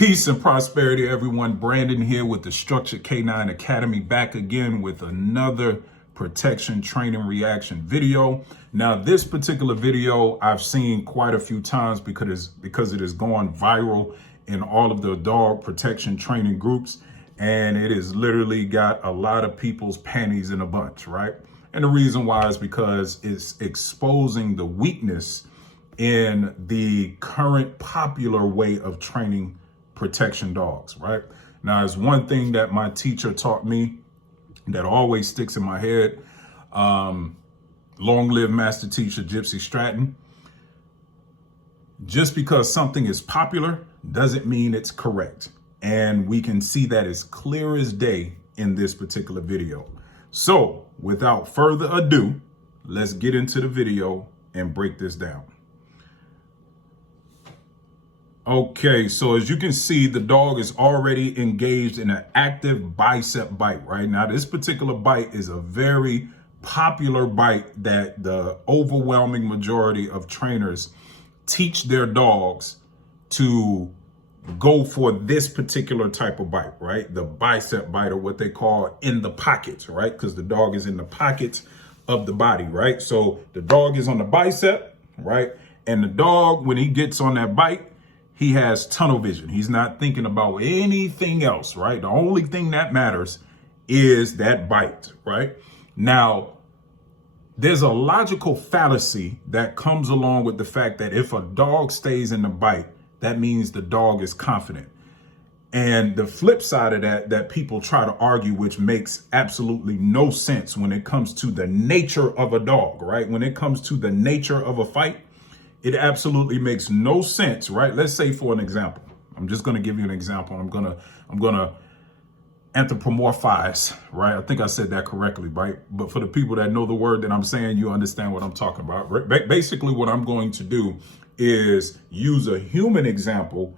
Peace and prosperity, everyone. Brandon here with the Structured K9 Academy, back again with another protection training reaction video. Now, this particular video I've seen quite a few times because it has gone viral in all of the dog protection training groups, and it has literally got a lot of people's panties in a bunch, right? And the reason why is because it's exposing the weakness in the current popular way of training protection dogs, right? Now, it's one thing that my teacher taught me that always sticks in my head. Long live master teacher Gypsy Stratton. Just because something is popular doesn't mean it's correct. And we can see that as clear as day in this particular video. So without further ado, let's get into the video and break this down. Okay, so as you can see, the dog is already engaged in an active bicep bite, right? Now, this particular bite is a very popular bite that the overwhelming majority of trainers teach their dogs to go for this particular type of bite, right? The bicep bite, or what they call in the pockets, right? Because the dog is in the pockets of the body, right? So the dog is on the bicep, right? And the dog, when he gets on that bite, he has tunnel vision. He's not thinking about anything else, right? The only thing that matters is that bite, right? Now, there's a logical fallacy that comes along with the fact that if a dog stays in the bite, that means the dog is confident. And the flip side of that people try to argue, which makes absolutely no sense when it comes to the nature of a dog, right? When it comes to the nature of a fight, it absolutely makes no sense, right? Let's say, for an example, I'm just going to give you an example. I'm going to anthropomorphize, right? I think I said that correctly, right? But for the people that know the word that I'm saying, you understand what I'm talking about. Basically, what I'm going to do is use a human example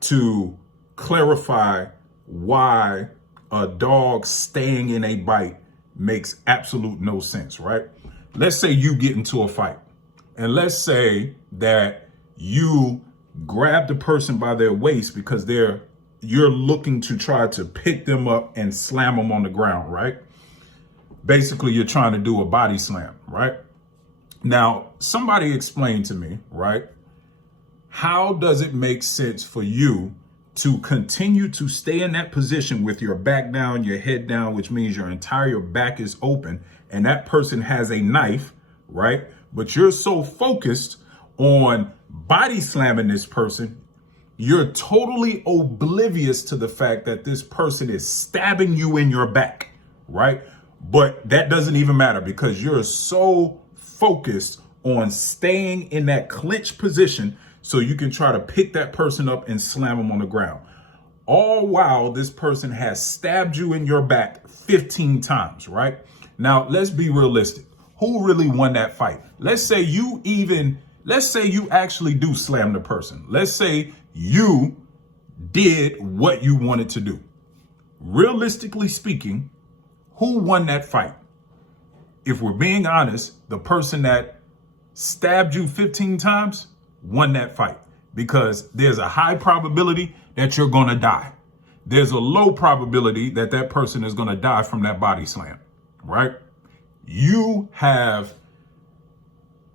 to clarify why a dog staying in a bite makes absolute no sense, right? Let's say you get into a fight. And let's say that you grab the person by their waist because you're looking to try to pick them up and slam them on the ground, right? Basically, you're trying to do a body slam, right? Now, somebody explain to me, right? How does it make sense for you to continue to stay in that position with your back down, your head down, which means your entire back is open, and that person has a knife, right? But you're so focused on body slamming this person, you're totally oblivious to the fact that this person is stabbing you in your back, right? But that doesn't even matter because you're so focused on staying in that clinch position so you can try to pick that person up and slam them on the ground. All while this person has stabbed you in your back 15 times, right? Now, let's be realistic. Who really won that fight? Let's say you actually do slam the person. Let's say you did what you wanted to do. Realistically speaking, who won that fight? If we're being honest, the person that stabbed you 15 times won that fight because there's a high probability that you're going to die. There's a low probability that that person is going to die from that body slam, right? You have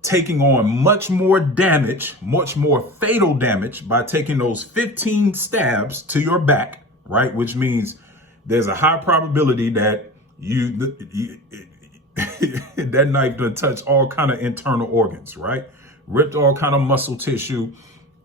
taken on much more damage, much more fatal damage by taking those 15 stabs to your back, right? Which means there's a high probability that that knife done touched all kind of internal organs, right? Ripped all kind of muscle tissue,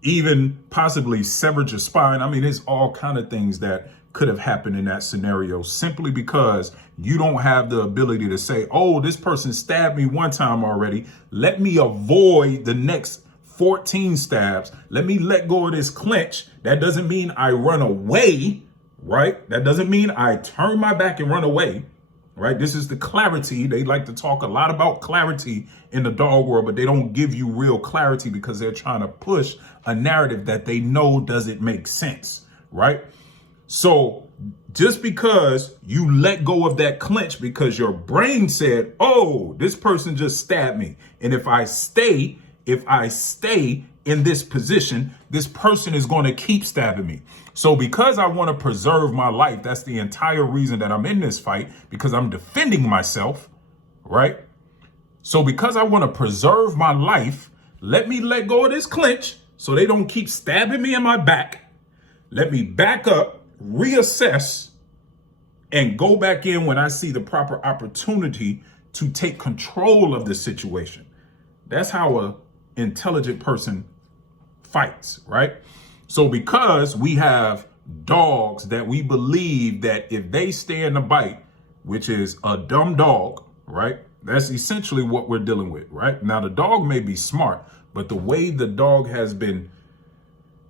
even possibly severed your spine. I mean, there's all kind of things that could have happened in that scenario simply because you don't have the ability to say, oh, this person stabbed me one time already. Let me avoid the next 14 stabs. Let me let go of this clinch. That doesn't mean I run away, right? That doesn't mean I turn my back and run away, right? This is the clarity. They like to talk a lot about clarity in the dog world, but they don't give you real clarity because they're trying to push a narrative that they know doesn't make sense, right? So just because you let go of that clinch because your brain said, oh, this person just stabbed me. And if I stay in this position, this person is going to keep stabbing me. So because I want to preserve my life, that's the entire reason that I'm in this fight, because I'm defending myself, right? So because I want to preserve my life, let me let go of this clinch so they don't keep stabbing me in my back. Let me back up, reassess, and go back in when I see the proper opportunity to take control of the situation. That's how an intelligent person fights, right? So because we have dogs that we believe that if they stay in the bite, which is a dumb dog, right? That's essentially what we're dealing with, right? Now, the dog may be smart, but the way the dog has been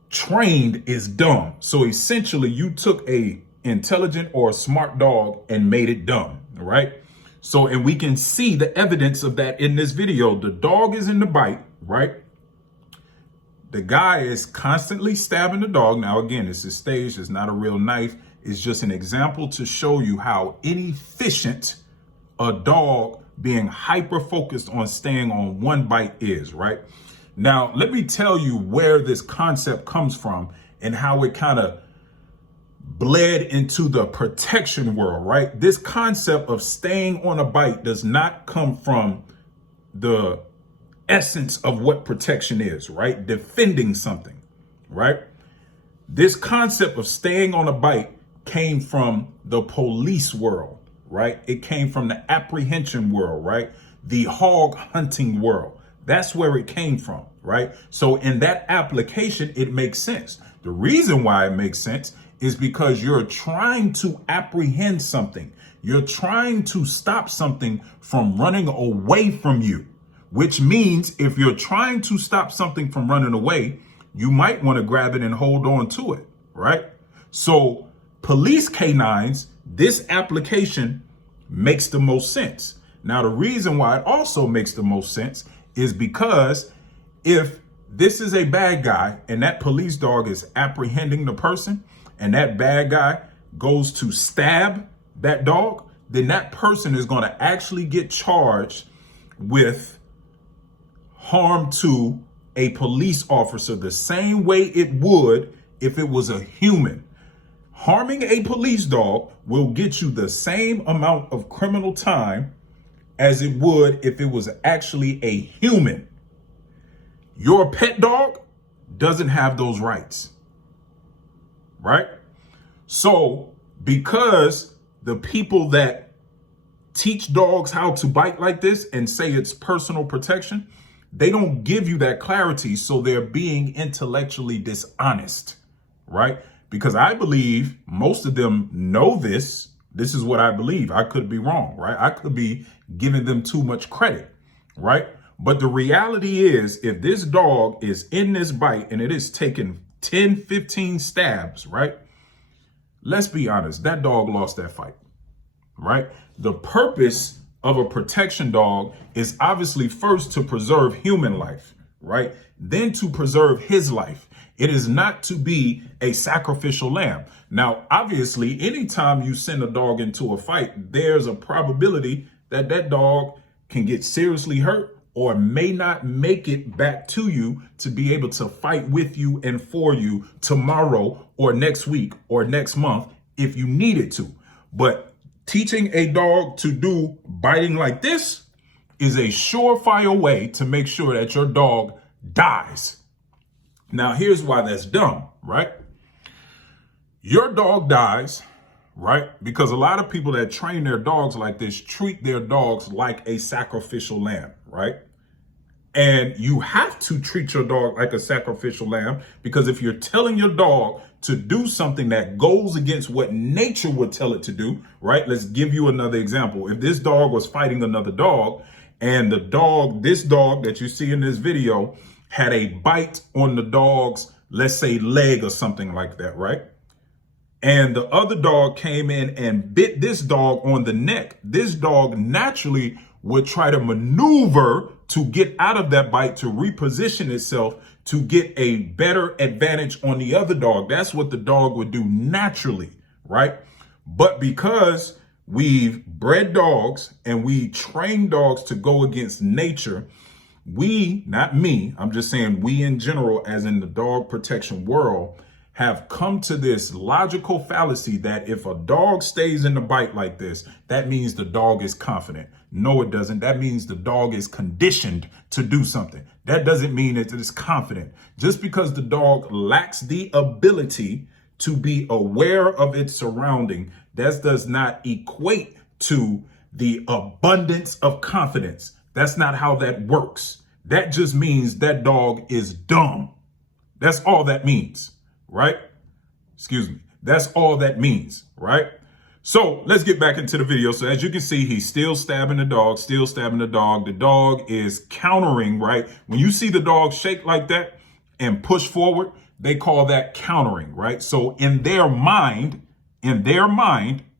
trained is dumb. So essentially, you took a intelligent or a smart dog and made it dumb, right? So, and we can see the evidence of that in this video. The dog is in the bite, right? The guy is constantly stabbing the dog. Now, again, it's a stage. It's not a real knife. It's just an example to show you how inefficient a dog being hyper-focused on staying on one bite is, right? Now, let me tell you where this concept comes from and how it kind of bled into the protection world, right? This concept of staying on a bite does not come from the essence of what protection is, right? Defending something, right? This concept of staying on a bite came from the police world, right? It came from the apprehension world, right? The hog hunting world. That's where it came from, right? So in that application, it makes sense. The reason why it makes sense is because you're trying to apprehend something. You're trying to stop something from running away from you, which means if you're trying to stop something from running away, you might want to grab it and hold on to it, right? So police canines, this application makes the most sense. Now, the reason why it also makes the most sense is because if this is a bad guy and that police dog is apprehending the person and that bad guy goes to stab that dog, then that person is going to actually get charged with harm to a police officer the same way it would if it was a human. Harming a police dog will get you the same amount of criminal time as it would if it was actually a human. Your pet dog doesn't have those rights, right? So because the people that teach dogs how to bite like this and say it's personal protection, they don't give you that clarity. So they're being intellectually dishonest, right? Because I believe most of them know this. This is what I believe. I could be wrong, right? I could be giving them too much credit, right? But the reality is, if this dog is in this bite and it is taking 10, 15 stabs, right? Let's be honest, that dog lost that fight, right? The purpose of a protection dog is obviously first to preserve human life, right? Then to preserve his life. It is not to be a sacrificial lamb. Now, obviously, anytime you send a dog into a fight, there's a probability that that dog can get seriously hurt or may not make it back to you to be able to fight with you and for you tomorrow or next week or next month if you needed to. But teaching a dog to do biting like this is a surefire way to make sure that your dog dies. Now, here's why that's dumb, right? Your dog dies, right? Because a lot of people that train their dogs like this treat their dogs like a sacrificial lamb, right? And you have to treat your dog like a sacrificial lamb, because if you're telling your dog to do something that goes against what nature would tell it to do, right? Let's give you another example. If this dog was fighting another dog and this dog that you see in this video had a bite on the dog's, let's say, leg or something like that, right? And the other dog came in and bit this dog on the neck. This dog naturally would try to maneuver to get out of that bite, to reposition itself, to get a better advantage on the other dog. That's what the dog would do naturally, right? But because we've bred dogs and we train dogs to go against nature, We, not me, I'm just saying we in general, as in the dog protection world, have come to this logical fallacy that if a dog stays in the bite like this, that means the dog is confident. No, it doesn't. That means the dog is conditioned to do something. That doesn't mean it is confident. Just because the dog lacks the ability to be aware of its surrounding, that does not equate to the abundance of confidence. That's not how that works. That just means that dog is dumb. That's all that means, right? Excuse me. That's all that means, right? So let's get back into the video. So as you can see, he's still stabbing the dog, still stabbing the dog. The dog is countering, right? When you see the dog shake like that and push forward, they call that countering, right? So in their mind,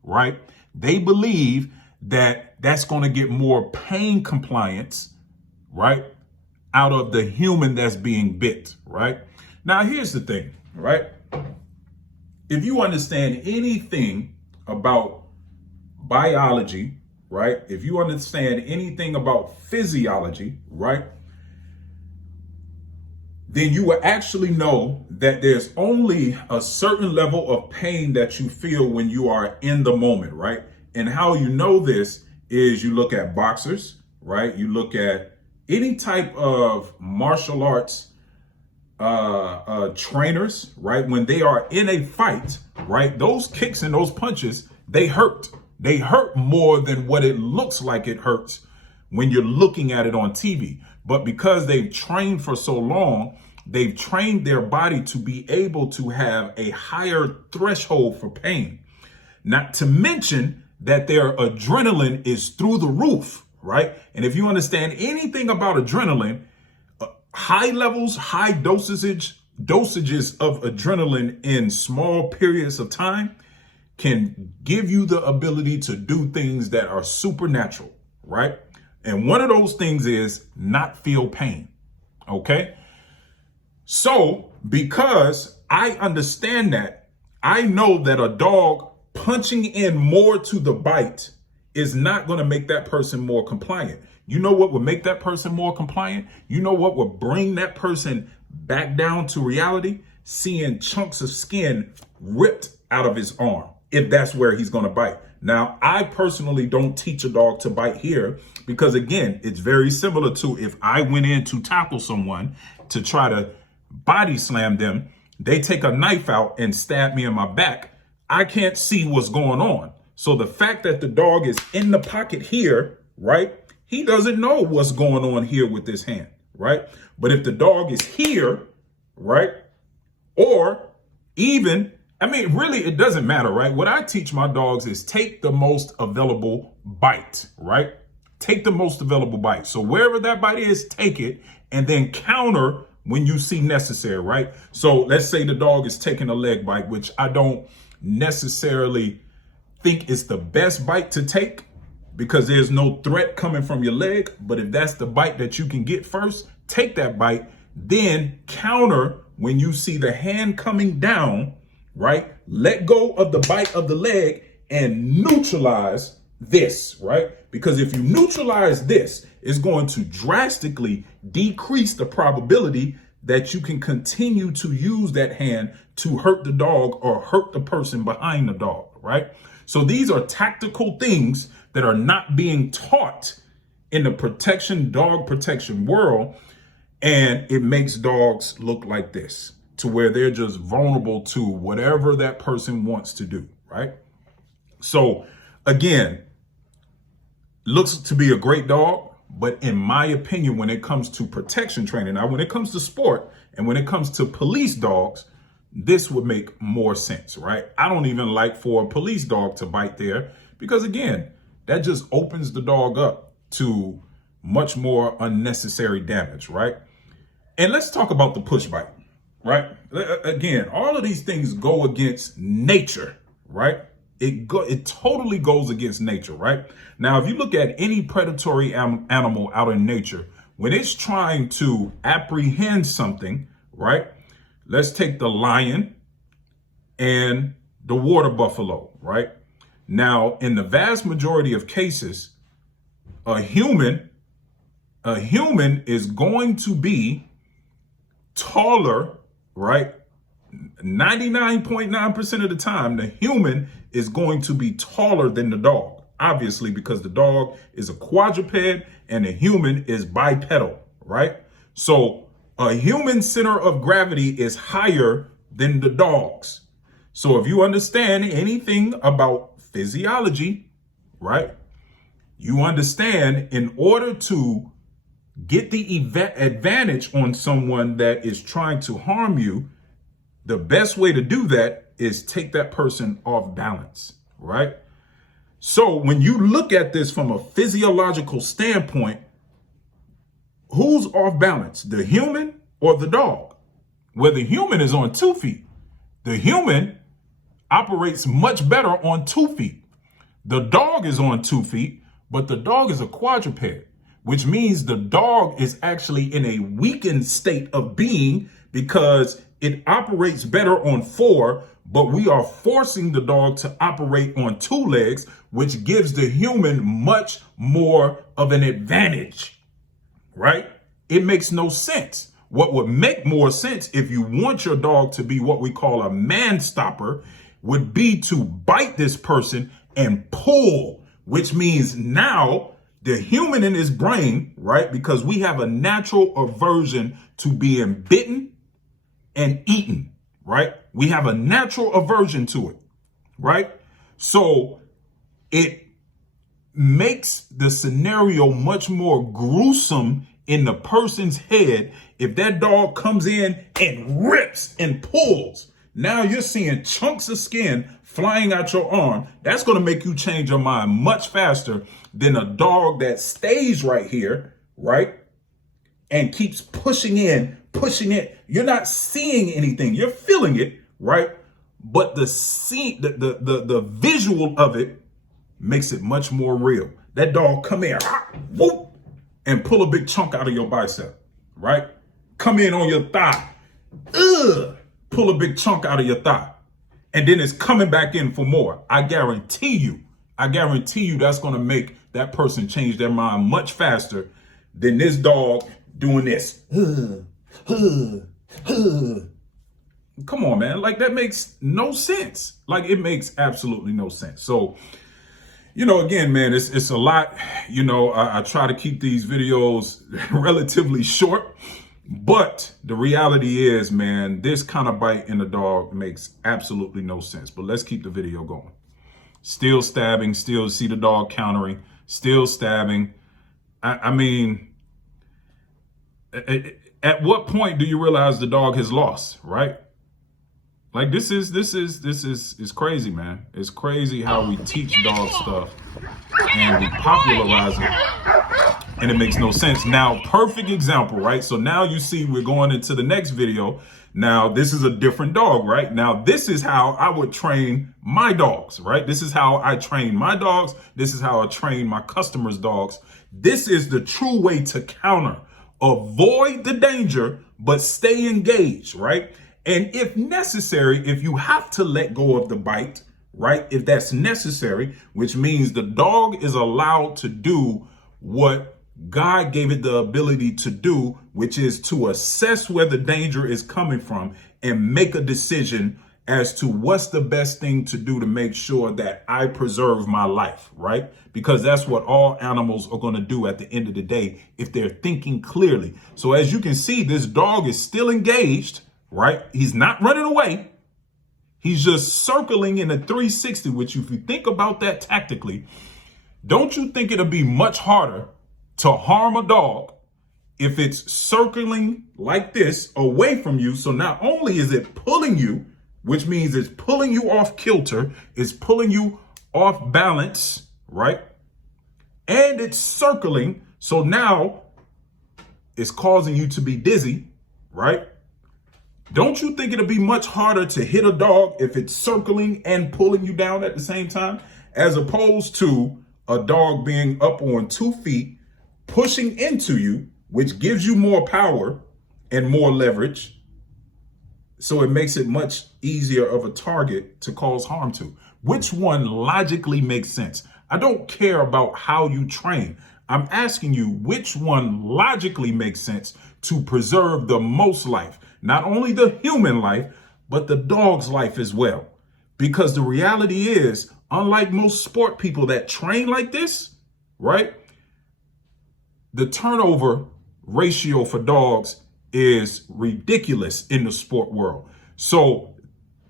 right, they believe that that's going to get more pain compliance, right, out of the human that's being bit, right? Now, here's the thing, right? If you understand anything about biology, right? If you understand anything about physiology, right? Then you will actually know that there's only a certain level of pain that you feel when you are in the moment, right? And how you know this is you look at boxers, right? You look at any type of martial arts trainers, right? When they are in a fight, right? Those kicks and those punches, they hurt. They hurt more than what it looks like it hurts when you're looking at it on TV. But because they've trained for so long, they've trained their body to be able to have a higher threshold for pain. Not to mention that their adrenaline is through the roof, right? And if you understand anything about adrenaline, high levels, high dosages of adrenaline in small periods of time can give you the ability to do things that are supernatural, right? And one of those things is not feel pain, okay? So because I understand that, I know that a dog punching in more to the bite is not going to make that person more compliant. You know what would make that person more compliant? You know what would bring that person back down to reality? Seeing chunks of skin ripped out of his arm, if that's where he's going to bite. Now, I personally don't teach a dog to bite here because, again, it's very similar to if I went in to tackle someone to try to body slam them, they take a knife out and stab me in my back. I can't see what's going on. So the fact that the dog is in the pocket here, right? He doesn't know what's going on here with this hand, right? But if the dog is here, right? Or even, really, it doesn't matter, right? What I teach my dogs is take the most available bite, right? Take the most available bite. So wherever that bite is, take it and then counter when you see necessary, right? So let's say the dog is taking a leg bite, which I don't necessarily think is the best bite to take because there's no threat coming from your leg. But if that's the bite that you can get first, take that bite, then counter when you see the hand coming down, right? Let go of the bite of the leg and neutralize this, right? Because if you neutralize this, it's going to drastically decrease the probability that you can continue to use that hand to hurt the dog or hurt the person behind the dog, right? So these are tactical things that are not being taught in the dog protection world. And it makes dogs look like this, to where they're just vulnerable to whatever that person wants to do, right? So again, looks to be a great dog, but in my opinion, when it comes to protection training, now when it comes to sport and when it comes to police dogs, this would make more sense, right? I don't even like for a police dog to bite there because, again, that just opens the dog up to much more unnecessary damage, right? And let's talk about the push bite, right? Again, all of these things go against nature, right? It totally goes against nature, right? Now, if you look at any predatory animal out in nature, when it's trying to apprehend something, right? Let's take the lion and the water buffalo, right? Now, in the vast majority of cases, a human A human is going to be taller, right? 99.9% of the time, the human is going to be taller than the dog. Obviously, because the dog is a quadruped and the human is bipedal, right? So a human center of gravity is higher than the dog's. So if you understand anything about physiology, right, you understand in order to get the advantage on someone that is trying to harm you, the best way to do that is take that person off balance, right? So when you look at this from a physiological standpoint, who's off balance, the human or the dog? Well, the human is on 2 feet. The human operates much better on 2 feet. The dog is on 2 feet, but the dog is a quadruped, which means the dog is actually in a weakened state of being because it operates better on 4, but we are forcing the dog to operate on 2 legs, which gives the human much more of an advantage, right? It makes no sense. What would make more sense if you want your dog to be what we call a man stopper would be to bite this person and pull, which means now the human in his brain, right? Because we have a natural aversion to being bitten and eaten, right? We have a natural aversion to it, right? So it makes the scenario much more gruesome in the person's head if that dog comes in and rips and pulls. Now you're seeing chunks of skin flying out your arm. That's going to make you change your mind much faster than a dog that stays right here, right? And keeps pushing in, pushing it. You're not seeing anything. You're feeling it, right? But the visual of it makes it much more real. That dog come in, whoop, and pull a big chunk out of your bicep, right? Come in on your thigh, pull a big chunk out of your thigh. And then it's coming back in for more. I guarantee you that's going to make that person change their mind much faster than this dog doing this. Come on, man. Like, that makes no sense. Like, it makes absolutely no sense. So, again, man, it's a lot. I try to keep these videos relatively short, but the reality is, man, this kind of bite in the dog makes absolutely no sense. But let's keep the video going. Still stabbing, still see the dog countering, still stabbing. I mean, at what point do you realize the dog has lost, right? Like, this is crazy, man. It's crazy how we teach dog stuff and we popularize it, and it makes no sense. Now, perfect example, right? So now you see we're going into the next video. Now, this is a different dog, right? Now, this is how I would train my dogs, right? This is how I train my dogs. This is how I train my customers' dogs. This is the true way to counter. Avoid the danger, but stay engaged, right? And if necessary, if you have to let go of the bite, right? If that's necessary, which means the dog is allowed to do what God gave it the ability to do, which is to assess where the danger is coming from and make a decision as to what's the best thing to do to make sure that I preserve my life, right? Because that's what all animals are going to do at the end of the day if they're thinking clearly. So as you can see, this dog is still engaged, right? He's not running away. He's just circling in a 360, which if you think about that tactically, don't you think it'll be much harder to harm a dog if it's circling like this away from you? So not only is it pulling you, which means it's pulling you off kilter, it's pulling you off balance, right? And it's circling. So now it's causing you to be dizzy, right? Don't you think it'll be much harder to hit a dog if it's circling and pulling you down at the same time, as opposed to a dog being up on 2 feet, pushing into you, which gives you more power and more leverage. So it makes it much easier of a target to cause harm to. Which one logically makes sense? I don't care about how you train. I'm asking you which one logically makes sense to preserve the most life, not only the human life, but the dog's life as well. Because the reality is, unlike most sport people that train like this, right? The turnover ratio for dogs is ridiculous in the sport world. So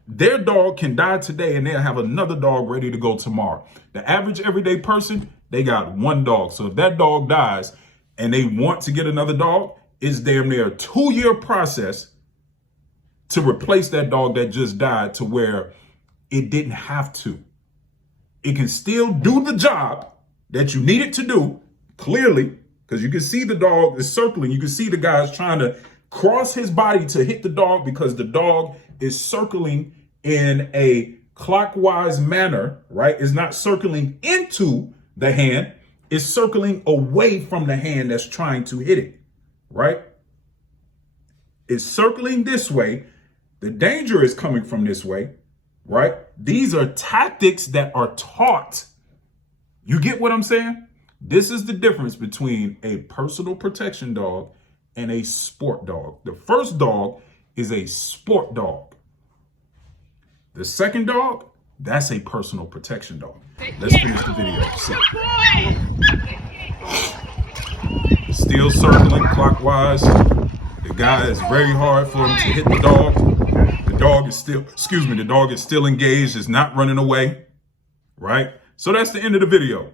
their dog can die today and they'll have another dog ready to go tomorrow. The average everyday person, they got one dog. So if that dog dies and they want to get another dog, it's damn near a 2-year process to replace that dog that just died to where it didn't have to. It can still do the job that you need it to do, clearly, because you can see the dog is circling. You can see the guy's trying to cross his body to hit the dog because the dog is circling in a clockwise manner, right? It's not circling into the hand. It's circling away from the hand that's trying to hit it, right? It's circling this way. The danger is coming from this way, right? These are tactics that are taught. You get what I'm saying? This is the difference between a personal protection dog and a sport dog. The first dog is a sport dog. The second dog, that's a personal protection dog. Let's finish the video. Still circling clockwise. The guy is very hard for him to hit the dog. The dog is still, the dog is still engaged. It's not running away, right? So that's the end of the video.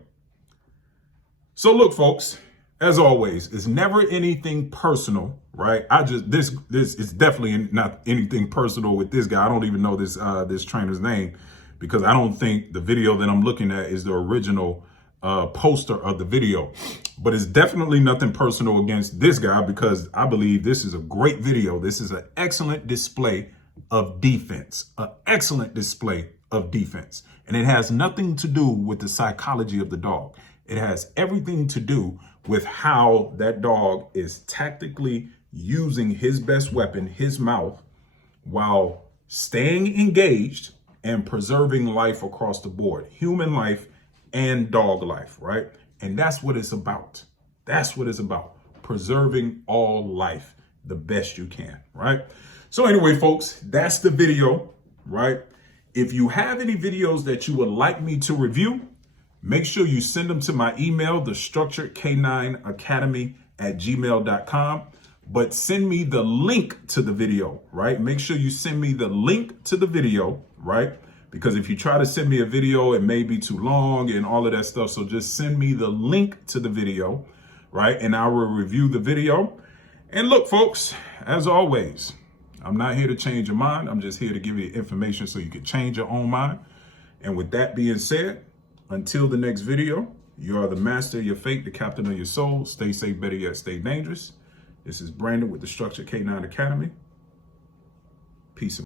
So look, folks, as always, it's never anything personal, right? This is definitely not anything personal with this guy. I don't even know this trainer's name because I don't think the video that I'm looking at is the original poster of the video. But it's definitely nothing personal against this guy because I believe this is a great video. This is an excellent display of defense, an excellent display of defense. And it has nothing to do with the psychology of the dog. It has everything to do with how that dog is tactically using his best weapon, his mouth, while staying engaged and preserving life across the board, human life and dog life, right? And that's what it's about. That's what it's about, preserving all life the best you can, right? So anyway, folks, that's the video, right? If you have any videos that you would like me to review, make sure you send them to my email, thestructuredk9academy@gmail.com. But send me the link to the video, right? Make sure you send me the link to the video, right? Because if you try to send me a video, it may be too long and all of that stuff. So just send me the link to the video, right? And I will review the video. And look, folks, as always, I'm not here to change your mind. I'm just here to give you information so you can change your own mind. And with that being said, until the next video, you are the master of your fate, the captain of your soul. Stay safe, better yet, stay dangerous. This is Brandon with the Structured K9 Academy. Peace.